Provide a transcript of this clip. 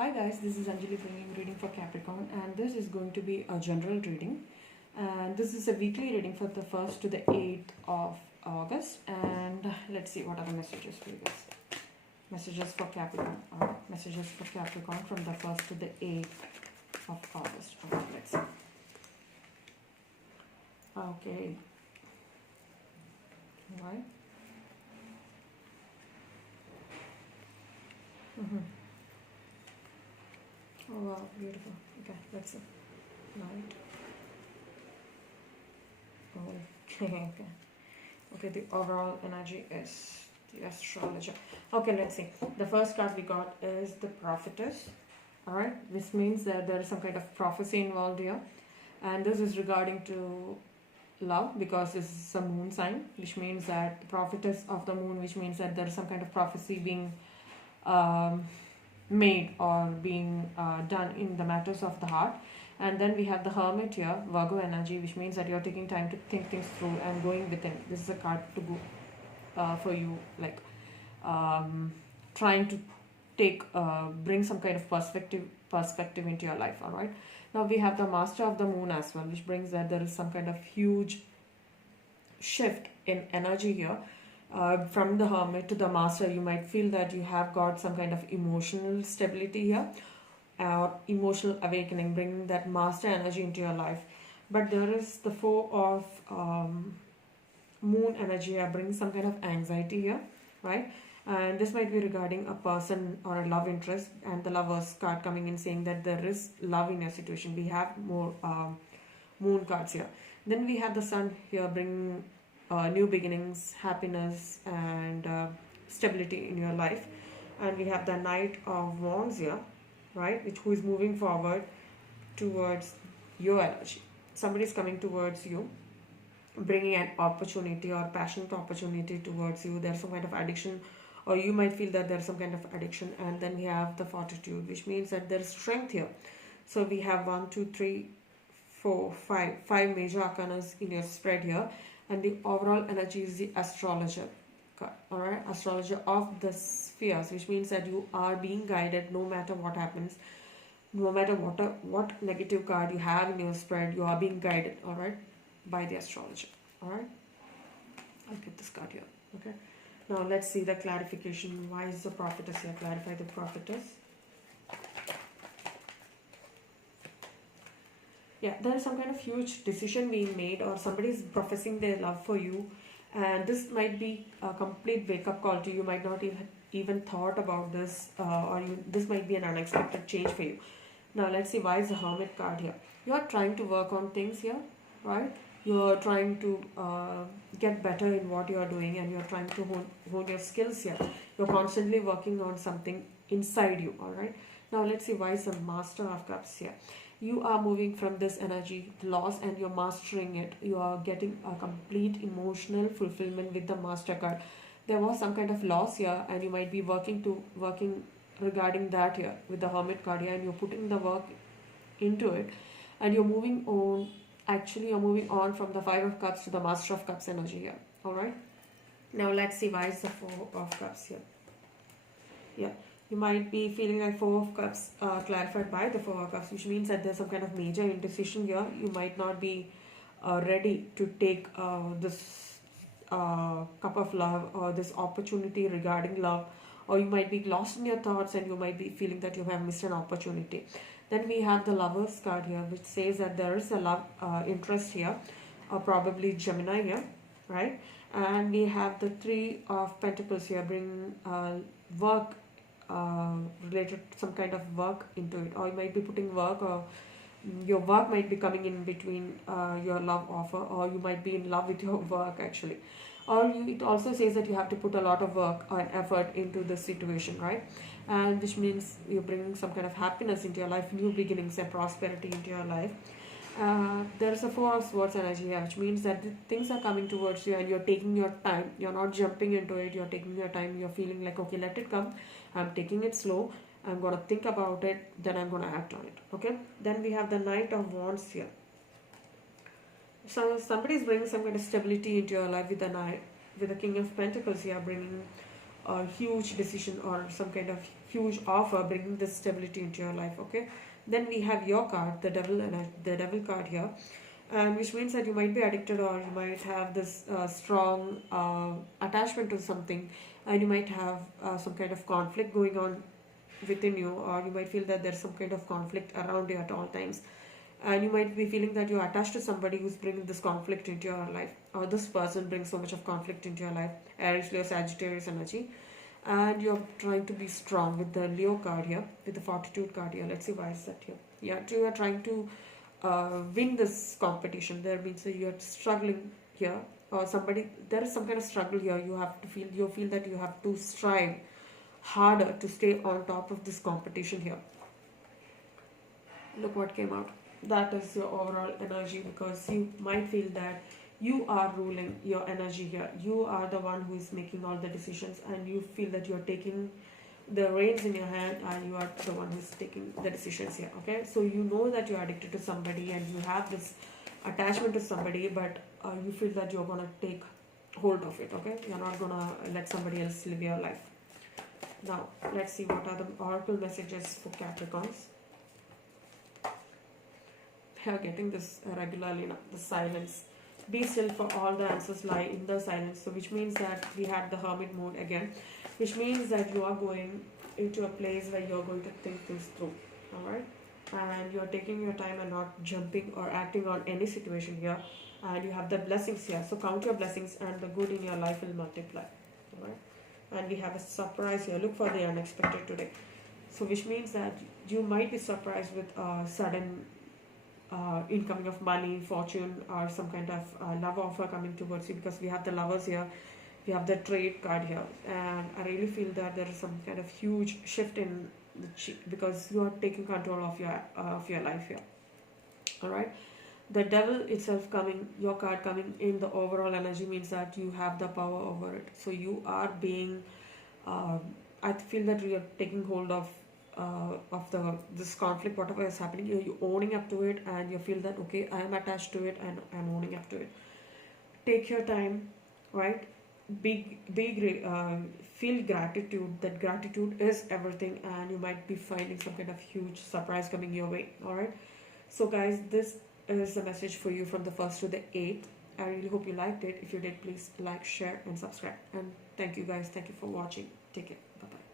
Hi guys, this is Anjali bringing reading for Capricorn, and this is going to be a general reading. And this is a weekly reading for the 1st to the 8th of August. And let's see what are the messages for you guys. Messages for Capricorn. Messages for Capricorn from the 1st to the 8th of August. Let's see. Okay. Right. Oh wow, beautiful. Okay, let's see. Right. Okay. Okay, the overall energy is the astrologer. Okay, let's see. The first card we got is the prophetess. Alright, this means that there is some kind of prophecy involved here. And this is regarding to love because this is a moon sign, which means that the prophetess of the moon, which means that there is some kind of prophecy being made or being done in the matters of the heart. And then we have the hermit here, Virgo energy, which means that you're taking time to think things through and going within. This is a card to go for you, like trying to take bring some kind of perspective into your life. All right. Now we have the master of the moon as well, which brings that there is some kind of huge shift in energy here. From the hermit to the master, you might feel that you have got some kind of emotional stability here or emotional awakening, bringing that master energy into your life. But there is the four of moon energy here, brings some kind of anxiety here, right? And this might be regarding a person or a love interest, and the lovers card coming in saying that there is love in your situation. We have more moon cards here. Then we have the sun here bringing new beginnings, happiness, and stability in your life. And we have the knight of wands here, right, which who is moving forward towards your energy. Somebody is coming towards you, bringing an opportunity or passionate opportunity towards you. There's some kind of addiction, or you might feel that there's some kind of addiction. And then we have the fortitude, which means that there's strength here. So we have 1, 2, 3, 4, 5 major arcanas in your spread here, and the overall energy is the astrologer card. All right, astrologer of the spheres, which means that you are being guided no matter what happens, no matter what negative card you have in your spread, you are being guided, all right, by the astrologer. All right, I'll get this card here. Okay, now let's see the clarification. Why is the prophetess here? Clarify the prophetess. Yeah, there is some kind of huge decision being made, or somebody is professing their love for you, and this might be a complete wake-up call to you. You might not even thought about this, or this might be an unexpected change for you. Now let's see, why is the hermit card here? You are trying to work on things here, right? You are trying to get better in what you are doing, and you are trying to hone your skills here. You're constantly working on something inside you. All right, now let's see, why is the master of cups here? You are moving from this energy loss and you're mastering it. You are getting a complete emotional fulfillment with the master card. There was some kind of loss here, and you might be working regarding that here with the hermit card here, and you're putting the work into it, and you're moving on. Actually, you're moving on from the 5 of cups to the master of cups energy here. All right, now let's see, why is the 4 of cups here? Yeah, you might be feeling like 4 of cups clarified by the 4 of cups, which means that there's some kind of major indecision here. You might not be ready to take this cup of love or this opportunity regarding love, or you might be lost in your thoughts, and you might be feeling that you have missed an opportunity. Then we have the lovers card here, which says that there is a love interest here, or probably Gemini here, right? And we have the 3 of pentacles here, bring work related to some kind of work into it, or you might be putting work, or your work might be coming in between your love offer, or you might be in love with your work actually, or it also says that you have to put a lot of work and effort into this situation, right? And which means you're bringing some kind of happiness into your life, new beginnings and prosperity into your life. There's a 4 of swords energy here, which means that things are coming towards you, and you're taking your time. You're not jumping into it. You're taking your time. You're feeling like, okay, let it come. I'm taking it slow. I'm going to think about it. Then I'm going to act on it. Okay. Then we have the knight of wands here. So somebody is bringing some kind of stability into your life with the king of pentacles here, bringing a huge decision or some kind of huge offer bringing this stability into your life. Okay, then we have your card, the devil, and the devil card here, and which means that you might be addicted, or you might have this strong attachment to something, and you might have some kind of conflict going on within you, or you might feel that there's some kind of conflict around you at all times, and you might be feeling that you're attached to somebody who's bringing this conflict into your life, or this person brings so much of conflict into your life, Aries, Leo, Sagittarius energy, and you're trying to be strong with the Leo card here, with the Fortitude card here. Let's see why is that here. Yeah, you are trying to win this competition. There means that you're struggling here, or somebody, there is some kind of struggle here. You feel that you have to strive harder to stay on top of this competition here. Look what came out. That is your overall energy, because you might feel that you are ruling your energy here. You are the one who is making all the decisions, and you feel that you're taking the reins in your hand, and you are the one who's taking the decisions here. Okay, so you know that you're addicted to somebody and you have this attachment to somebody, but you feel that you're gonna take hold of it. Okay, you're not gonna let somebody else live your life. Now let's see what are the oracle messages for Capricorns. We are getting this regularly now, the silence. Be still, for all the answers lie in the silence. So which means that we had the hermit mode again, which means that you are going into a place where you are going to think things through. Alright, and you are taking your time and not jumping or acting on any situation here, and you have the blessings here. So count your blessings, and the good in your life will multiply. Alright, and we have a surprise here. Look for the unexpected today. So which means that you might be surprised with a sudden incoming of money, fortune, or some kind of love offer coming towards you, because we have the lovers here, we have the trade card here, and I really feel that there is some kind of huge shift in the because you are taking control of your life here. All right, the devil itself coming, your card coming in the overall energy, means that you have the power over it. So you are being I feel that you are taking hold of this conflict, whatever is happening, you owning up to it, and you feel that okay, I am attached to it and I'm owning up to it. Take your time, right? Feel gratitude. That gratitude is everything, and you might be finding some kind of huge surprise coming your way. All right. So guys, this is the message for you from the 1st to the 8th. I really hope you liked it. If you did, please like, share, and subscribe. And thank you guys. Thank you for watching. Take care. Bye bye.